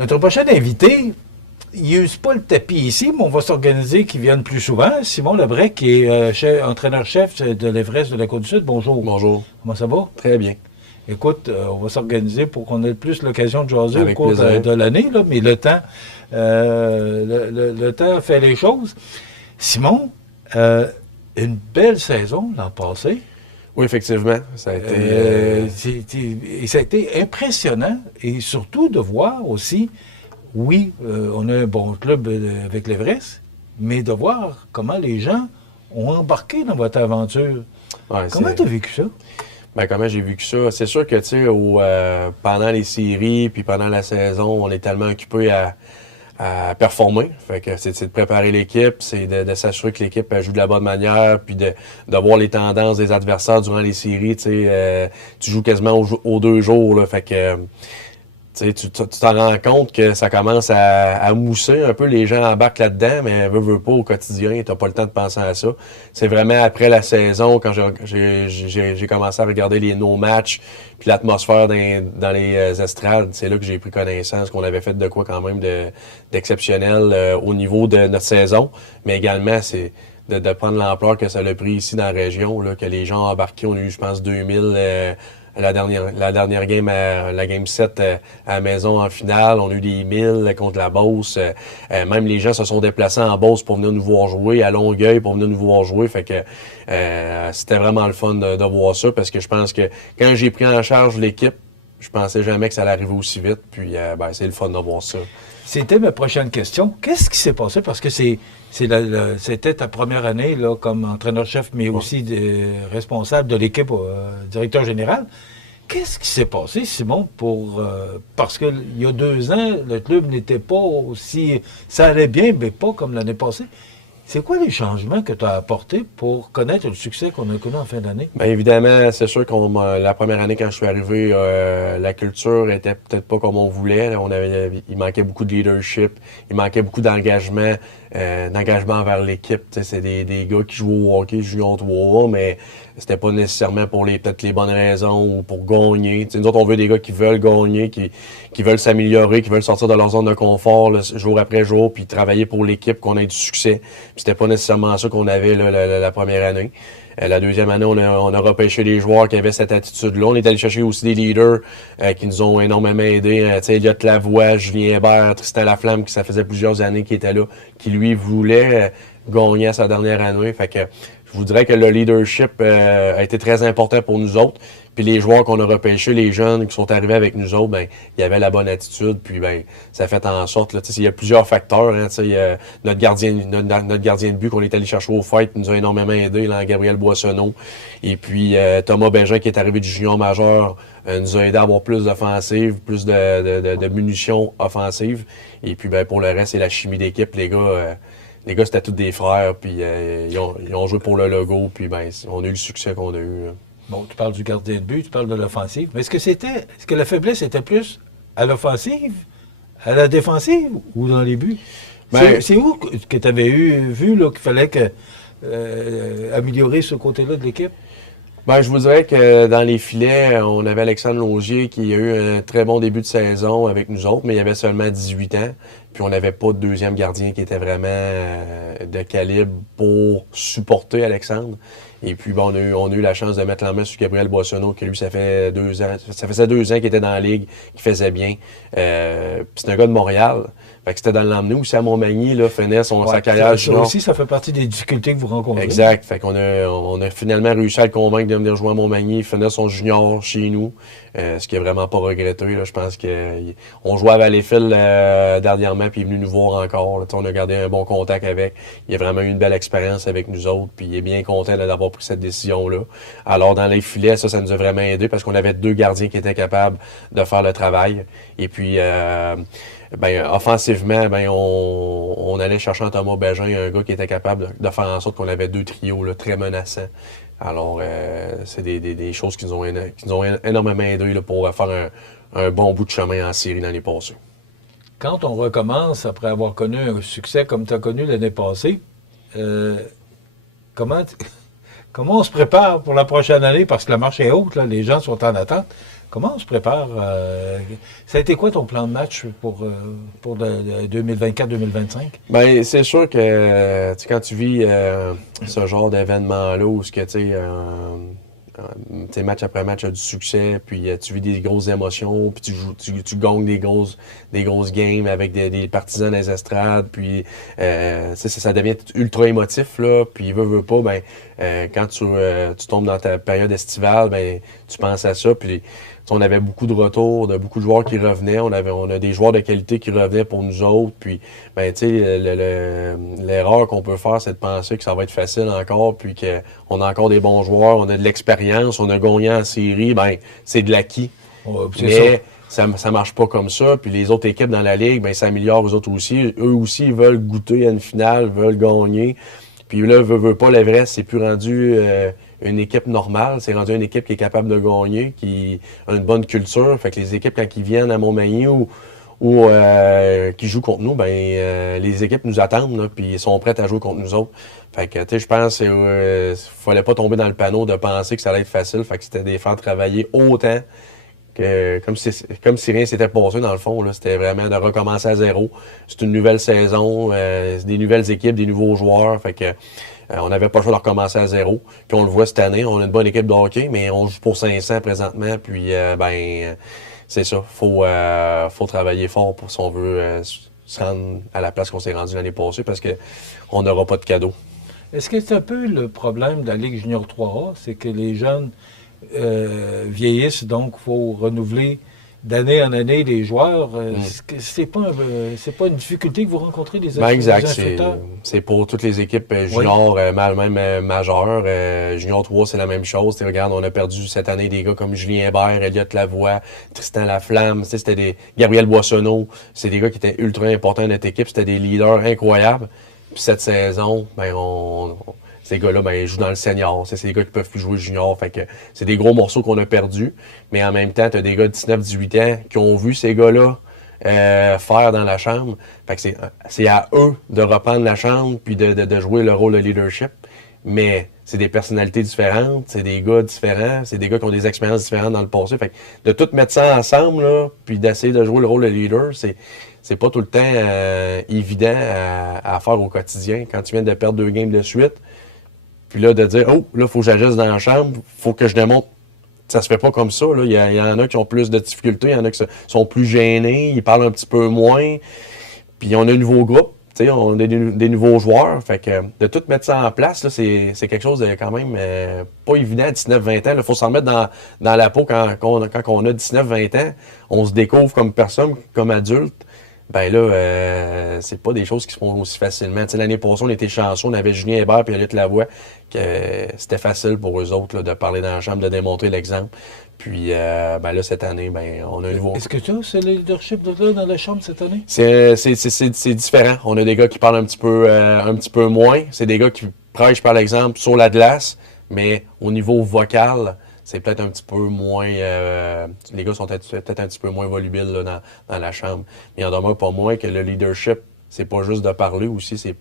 Notre prochain invité, il n'use pas le tapis ici, mais on va s'organiser qu'il vienne plus souvent. Simon Lebrec, qui est entraîneur-chef de l'Everest de la Côte-du-Sud. Bonjour. Bonjour. Comment ça va? Très bien. Écoute, on va s'organiser pour qu'on ait plus l'occasion de jaser Avec au cours plaisir. de l'année, là, mais le temps, le temps fait les choses. Simon, une belle saison l'an passé. Oui, effectivement. Ça a été. Et ça a été impressionnant et surtout de voir aussi, oui, on a un bon club avec l'Everest, mais de voir comment les gens ont embarqué dans votre aventure. Ouais, Comment tu as vécu ça? Ben, comment j'ai vécu ça? C'est sûr que, tu sais, pendant les séries puis pendant la saison, on est tellement occupé à performer. Fait que c'est de préparer l'équipe, c'est de s'assurer que l'équipe joue de la bonne manière, puis de voir les tendances des adversaires durant les séries. Tu sais, tu joues quasiment aux 2 jours, là. Fait que tu t'en rends compte que ça commence à mousser un peu, les gens embarquent là-dedans, mais veux pas au quotidien, t'as pas le temps de penser à ça. C'est vraiment après la saison, quand j'ai commencé à regarder nos matchs, puis l'atmosphère dans les estrades, c'est là que j'ai pris connaissance qu'on avait fait de quoi quand même d'exceptionnel au niveau de notre saison, mais également c'est de prendre l'ampleur que ça a pris ici dans la région, là, que les gens ont embarqué, on a eu je pense 2000 la dernière game, la game 7 à la maison en finale, on a eu des 1000 contre la Beauce. Même les gens se sont déplacés en Beauce pour venir nous voir jouer, à Longueuil pour venir nous voir jouer. Fait que c'était vraiment le fun de voir ça parce que je pense que quand j'ai pris en charge l'équipe, je pensais jamais que ça allait arriver aussi vite. Puis c'est le fun de voir ça. C'était ma prochaine question. Qu'est-ce qui s'est passé? Parce que c'était ta première année là, comme entraîneur-chef, mais aussi responsable de l'équipe, directeur général. Qu'est-ce qui s'est passé, Simon, parce qu'il y a 2 ans, le club n'était pas aussi... Ça allait bien, mais pas comme l'année passée. C'est quoi les changements que tu as apportés pour connaître le succès qu'on a connu en fin d'année? Bien évidemment, c'est sûr la première année quand je suis arrivé, la culture était peut-être pas comme on voulait. Là, il manquait beaucoup de leadership, il manquait beaucoup d'engagement envers l'équipe. C'est des gars qui jouent au hockey junior 3A, mais c'était pas nécessairement pour peut-être les bonnes raisons ou pour gagner. Nous autres, on veut des gars qui veulent gagner, qui veulent s'améliorer, qui veulent sortir de leur zone de confort là, jour après jour, puis travailler pour l'équipe, qu'on ait du succès. Puis c'était pas nécessairement ça qu'on avait là, la première année. La deuxième année, on a repêché des joueurs qui avaient cette attitude-là. On est allé chercher aussi des leaders qui nous ont énormément aidés. Elliot Lavoie, Julien Hébert, Tristan Laflamme, qui ça faisait plusieurs années qu'il était là, qui lui voulait gagner à sa dernière année. Fait que je vous dirais que le leadership a été très important pour nous autres. Puis les joueurs qu'on a repêchés, les jeunes qui sont arrivés avec nous autres, ben il y avait la bonne attitude. Puis ben ça fait en sorte, là, il y a plusieurs facteurs. Hein, notre gardien de but qu'on est allé chercher au fight nous a énormément aidé, là, Gabriel Boissonneau. Et puis Thomas Bégin qui est arrivé du junior majeur nous a aidé à avoir plus d'offensive, plus de munitions offensives. Et puis ben pour le reste, c'est la chimie d'équipe, les gars. Les gars, c'était tous des frères, puis ils ont joué pour le logo, puis ben, on a eu le succès qu'on a eu. Bon, tu parles du gardien de but, tu parles de l'offensive, mais est-ce que la faiblesse était plus à l'offensive, à la défensive ou dans les buts? C'est où que tu avais vu là, qu'il fallait améliorer ce côté-là de l'équipe? Ben, je vous dirais que dans les filets, on avait Alexandre Laugier qui a eu un très bon début de saison avec nous autres, mais il avait seulement 18 ans. Puis on n'avait pas de deuxième gardien qui était vraiment de calibre pour supporter Alexandre. Et puis bon, on a eu la chance de mettre la main sur Gabriel Boissonneau, qui lui, ça fait 2 ans. Ça faisait 2 ans qu'il était dans la ligue, qu'il faisait bien. Puis c'est un gars de Montréal. Fait que c'était dans l'emmener aussi à Montmagny, là, finit sa carrière. Ça aussi, ça fait partie des difficultés que vous rencontrez. Exact. Fait qu'on a finalement réussi à le convaincre de venir jouer à Montmagny, finir son junior chez nous, ce qui est vraiment pas regretté. Là. Je pense qu'on jouait à Valleyfield dernièrement, puis il est venu nous voir encore. Là. On a gardé un bon contact avec. Il a vraiment eu une belle expérience avec nous autres, puis il est bien content d'avoir pris cette décision-là. Alors, dans les filets, ça nous a vraiment aidé parce qu'on avait 2 gardiens qui étaient capables de faire le travail. Et puis, offensivement, on allait chercher en Thomas Bégin, un gars qui était capable de faire en sorte qu'on avait 2 trios là, très menaçants. Alors, c'est des choses qui nous ont énormément aidés là, pour faire un bon bout de chemin en série l'année passée. Quand on recommence après avoir connu un succès comme tu as connu l'année passée, comment on se prépare pour la prochaine année? Parce que la marche est haute, là, les gens sont en attente. Comment on se prépare? Ça a été quoi ton plan de match pour 2024-2025? Ben, c'est sûr que tu sais, quand tu vis ce genre d'événement-là où ce que, tu sais, match après match a du succès, puis tu vis des grosses émotions, puis tu gagnes des grosses games avec des partisans des estrades, puis ça devient ultra émotif, là, puis veut pas, ben, quand tu tombes dans ta période estivale, ben, tu penses à ça, puis on avait beaucoup de retours, de beaucoup de joueurs qui revenaient. On a des joueurs de qualité qui revenaient pour nous autres. Puis, ben, tu sais, l'erreur qu'on peut faire, c'est de penser que ça va être facile encore, puis qu'on a encore des bons joueurs, on a de l'expérience, on a gagné en série. Ben, c'est de l'acquis. Mais ça marche pas comme ça. Puis les autres équipes dans la ligue, ben, ça améliore eux autres aussi. Eux aussi, ils veulent goûter à une finale, veulent gagner. Puis là, veut pas, l'Everest, c'est plus rendu une équipe normale. C'est rendu une équipe qui est capable de gagner, qui a une bonne culture. Fait que les équipes, quand ils viennent à Montmagny ou qui jouent contre nous, ben les équipes nous attendent, là, puis ils sont prêtes à jouer contre nous autres. Fait que, tu sais, je pense qu'il fallait pas tomber dans le panneau de penser que ça allait être facile. Fait que c'était des faire travailler autant que comme si rien s'était passé dans le fond. Là. C'était vraiment de recommencer à zéro. C'est une nouvelle saison, c'est des nouvelles équipes, des nouveaux joueurs. Fait que on n'avait pas le choix de recommencer à zéro. Puis on le voit cette année, on a une bonne équipe de hockey, mais on joue pour 500 présentement. Puis c'est ça. Faut travailler fort pour si on veut se rendre à la place qu'on s'est rendu l'année passée parce que on n'aura pas de cadeau. Est-ce que c'est un peu le problème de la Ligue junior 3A, c'est que les jeunes vieillissent, donc il faut renouveler d'année en année les joueurs. C'est pas une difficulté que vous rencontrez des exact. instructeurs? C'est pour toutes les équipes juniors, même majeures. Junior 3, c'est la même chose. T'sais, regarde, on a perdu cette année des gars comme Julien Hébert, Elliott Lavoie, Tristan Laflamme. C'était des Gabriel Boissonneau. C'est des gars qui étaient ultra importants dans notre équipe. C'était des leaders incroyables. Puis cette saison, ben ces gars-là, ben, ils jouent dans le senior. C'est des gars qui peuvent plus jouer junior. Fait que c'est des gros morceaux qu'on a perdus. Mais en même temps, tu as des gars de 19-18 ans qui ont vu ces gars-là faire dans la chambre. Fait que c'est à eux de reprendre la chambre puis de jouer le rôle de leadership. Mais c'est des personnalités différentes, c'est des gars différents, c'est des gars qui ont des expériences différentes dans le passé. Fait que de tout mettre ça ensemble, là, puis d'essayer de jouer le rôle de leader, c'est pas tout le temps évident à faire au quotidien. Quand tu viens de perdre 2 games de suite, puis là, de dire, oh, là, il faut que j'ajuste dans la chambre, faut que je démontre. Ça se fait pas comme ça, là. Il y en a qui ont plus de difficultés, il y en a qui sont plus gênés, ils parlent un petit peu moins. Puis on a un nouveau groupe, tu sais, on a des nouveaux joueurs. Fait que de tout mettre ça en place, là, c'est quelque chose de quand même pas évident à 19-20 ans. Il faut s'en mettre dans la peau quand on a 19-20 ans. On se découvre comme personne, comme adulte. Ben là, c'est pas des choses qui se font aussi facilement. Tu sais, l'année passée, on était chanceux, on avait Julien Hébert et Elliott Lavoie, que c'était facile pour eux autres là, de parler dans la chambre, de démontrer l'exemple. Puis ben là, cette année, ben on a un nouveau. Est-ce que tu as ce leadership là dans la chambre cette année? C'est différent. On a des gars qui parlent un petit peu moins. C'est des gars qui prêchent par l'exemple sur la glace, mais au niveau vocal, c'est peut-être un petit peu moins... les gars sont peut-être un petit peu moins volubiles là, dans la chambre. Mais il en demeure pas moins que le leadership, c'est pas juste de parler aussi, c'est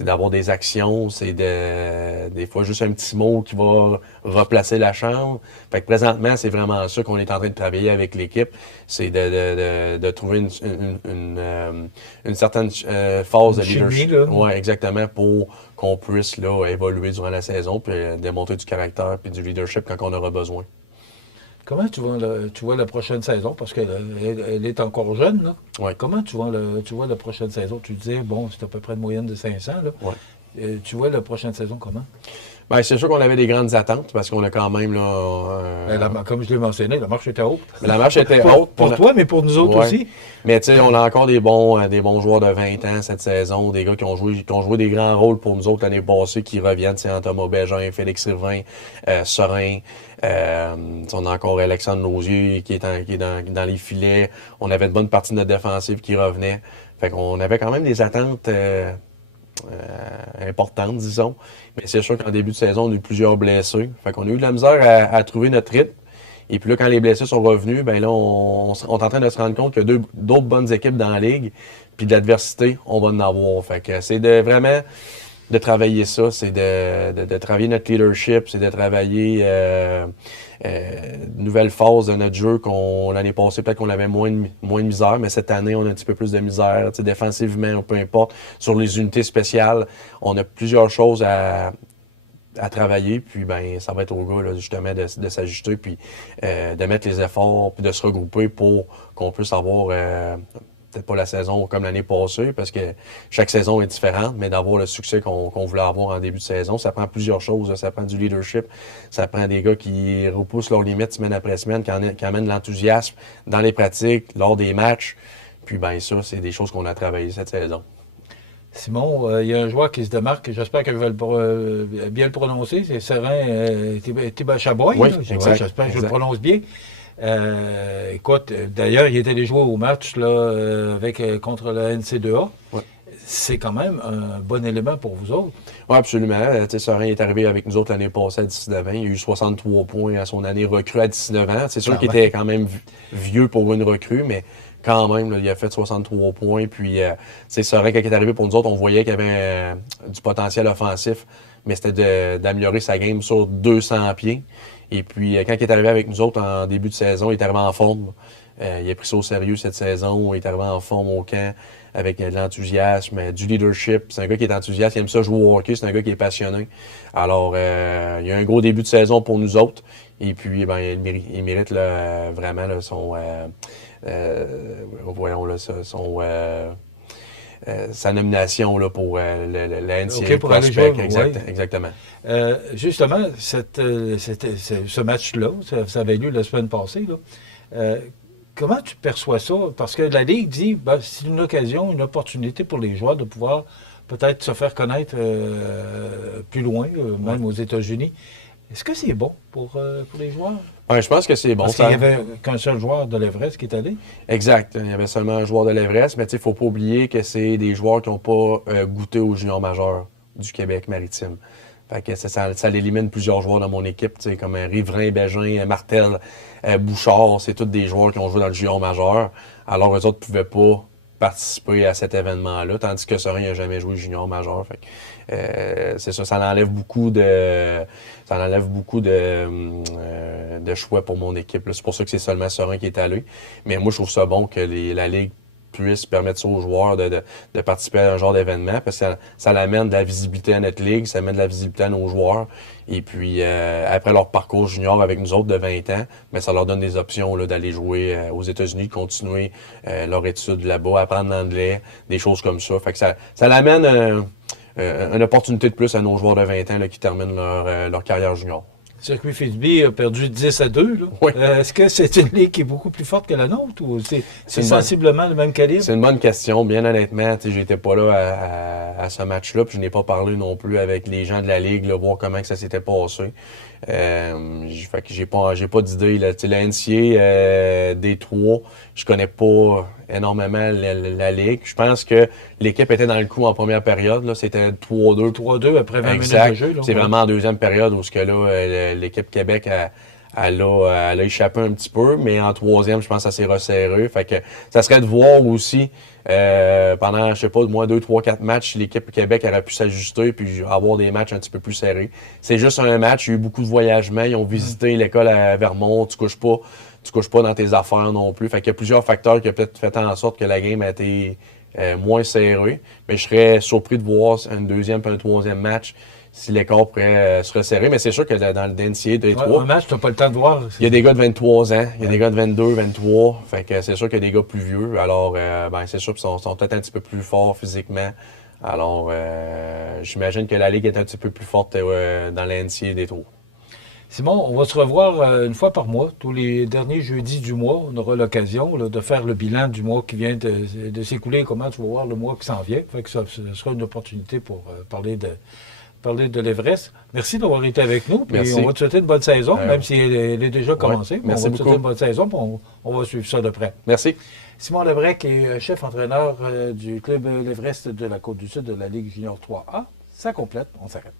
d'avoir des actions, c'est des fois juste un petit mot qui va replacer la chambre. Fait que présentement, c'est vraiment ça qu'on est en train de travailler avec l'équipe, c'est de trouver une certaine phase de leadership. Oui, exactement, pour qu'on puisse là, évoluer durant la saison, puis démontrer du caractère puis du leadership quand on aura besoin. Comment tu vois la prochaine saison? Parce qu'elle est encore jeune, là. Ouais. Comment tu vois la prochaine saison? Tu disais, bon, c'est à peu près une moyenne de 500, là. Ouais. Tu vois la prochaine saison comment? Bien, c'est sûr qu'on avait des grandes attentes parce qu'on a quand même, là... comme je l'ai mentionné, la marche était haute. La marche était haute. Pour toi, mais pour nous autres aussi. Mais tu sais, on a encore des bons joueurs de 20 ans cette saison, des gars qui ont joué des grands rôles pour nous autres l'année passée, qui reviennent, c'est Thomas Bégin, Félix Rivin, Serein. On a encore Alexandre Lausier qui est dans les filets. On avait une bonne partie de notre défensive qui revenait. Fait qu'on avait quand même des attentes importantes, disons. Mais c'est sûr qu'en début de saison, on a eu plusieurs blessés. Fait qu'on a eu de la misère à trouver notre rythme. Et puis là, quand les blessés sont revenus, ben là, on est en train de se rendre compte qu'il y a d'autres bonnes équipes dans la ligue. Puis de l'adversité, on va en avoir. Fait que c'est de vraiment de travailler ça, c'est de travailler notre leadership, c'est de travailler une nouvelle phase de notre jeu qu'on l'année passée, peut-être qu'on avait moins de misère, mais cette année, on a un petit peu plus de misère, défensivement, peu importe. Sur les unités spéciales, on a plusieurs choses à travailler, puis ben ça va être au gars là, justement de s'ajuster, puis de mettre les efforts, puis de se regrouper pour qu'on puisse avoir peut-être pas la saison comme l'année passée, parce que chaque saison est différente, mais d'avoir le succès qu'on voulait avoir en début de saison, ça prend plusieurs choses, là. Ça prend du leadership, ça prend des gars qui repoussent leurs limites semaine après semaine, qui amènent l'enthousiasme dans les pratiques, lors des matchs, puis ben ça, c'est des choses qu'on a travaillé cette saison. Simon, il y a un joueur qui se démarque, j'espère que je vais bien le prononcer, c'est Serin Tibachaboy. Oui, J'espère que je le prononce bien. Écoute, d'ailleurs, il est allé jouer au match là, contre la NC2A. Ouais. C'est quand même un bon élément pour vous autres. Oui, absolument. Serin est arrivé avec nous autres l'année passée à 19 ans. Il a eu 63 points à son année recrue à 19 ans. C'est sûr qu'il était quand même vieux pour une recrue, mais quand même, là, il a fait 63 points. Puis, Serin, quand il est arrivé pour nous autres, on voyait qu'il y avait du potentiel offensif, mais c'était d'améliorer sa game sur 200 pieds. Et puis, quand il est arrivé avec nous autres en début de saison, il est arrivé en forme. Il a pris ça au sérieux cette saison. Il est arrivé en forme au camp avec de l'enthousiasme, du leadership. C'est un gars qui est enthousiaste, il aime ça jouer au hockey, c'est un gars qui est passionné. Alors, il y a un gros début de saison pour nous autres. Et puis, ben, il mérite là, vraiment là, sa nomination là, pour la NCAA pour aller Prospect. jouer, Exactement. Justement, ce match-là, ça avait lieu la semaine passée. Là. Comment tu perçois ça? Parce que la Ligue dit que c'est une occasion, une opportunité pour les joueurs de pouvoir peut-être se faire connaître plus loin, même aux États-Unis. Est-ce que c'est bon pour les joueurs? Ouais, je pense que c'est bon. Parce qu'il n'y avait qu'un seul joueur de l'Everest qui est allé. Exact. Il y avait seulement un joueur de l'Everest, mais il ne faut pas oublier que c'est des joueurs qui n'ont pas goûté aux juniors majeurs du Québec maritime. Fait que ça élimine plusieurs joueurs dans mon équipe, comme Riverain, Bégin, Martel, Bouchard. C'est tous des joueurs qui ont joué dans le junior majeur. Alors, eux autres ne pouvaient pas participer à cet événement-là, tandis que Serin n'a jamais joué junior majeur. Fait que, c'est ça enlève beaucoup de choix pour mon équipe. C'est pour ça que c'est seulement Serin qui est allé. Mais moi, je trouve ça bon que la Ligue puisse permettre ça aux joueurs de participer à un genre d'événement, parce que ça amène de la visibilité à notre ligue, ça amène de la visibilité à nos joueurs. Et puis, après leur parcours junior avec nous autres de 20 ans, bien, ça leur donne des options là, d'aller jouer aux États-Unis, de continuer leur étude là-bas, apprendre l'anglais, des choses comme ça. Fait que ça amène une opportunité de plus à nos joueurs de 20 ans là, qui terminent leur carrière junior. Circuit Frisbee a perdu 10-2. Là. Oui. Est-ce que c'est une ligue qui est beaucoup plus forte que la nôtre ou c'est sensiblement le même calibre? C'est une bonne question. Bien honnêtement, j'étais pas là à ce match-là, puis je n'ai pas parlé non plus avec les gens de la ligue, là, voir comment que ça s'était passé. Fait que j'ai pas d'idée. La NCAA D3, je connais pas énormément la ligue. Je pense que l'équipe était dans le coup en première période. Là, c'était 3-2. 3-2 après 20 minutes de jeu. Là, c'est vraiment en deuxième période où l'équipe Québec elle a échappé un petit peu, mais en troisième, je pense que ça s'est resserré. Fait que ça serait de voir aussi pendant, je sais pas, au moins 2, 3, 4 matchs, si l'équipe Québec aurait pu s'ajuster puis avoir des matchs un petit peu plus serrés. C'est juste un match, il y a eu beaucoup de voyagements, ils ont visité l'école à Vermont, tu couches pas dans tes affaires non plus. Fait qu'il y a plusieurs facteurs qui ont peut-être fait en sorte que la game a été moins serrée. Mais je serais surpris de voir un deuxième et un troisième match si l'écart pourrait se resserrer. Mais c'est sûr que dans le NCAA D3, un match, tu n'as pas le temps de voir. Il y a des gars de 23 ans, il y a des gars de 22, 23. Fait que c'est sûr qu'il y a des gars plus vieux. Alors, c'est sûr qu'ils sont peut-être un petit peu plus forts physiquement. Alors, j'imagine que la Ligue est un petit peu plus forte dans la NCAA D3. Simon, on va se revoir une fois par mois, tous les derniers jeudis du mois. On aura l'occasion de faire le bilan du mois qui vient de s'écouler, comment tu vas voir le mois qui s'en vient. Fait que ça sera une opportunité pour parler de l'Everest. Merci d'avoir été avec nous. Puis on va te souhaiter une bonne saison, même si elle est déjà commencée. Merci on va beaucoup. te souhaiter une bonne saison, puis on va suivre ça de près. Merci. Simon Lebrec est chef-entraîneur du club l'Everest de la Côte-du-Sud de la Ligue junior 3A. Ça complète, on s'arrête.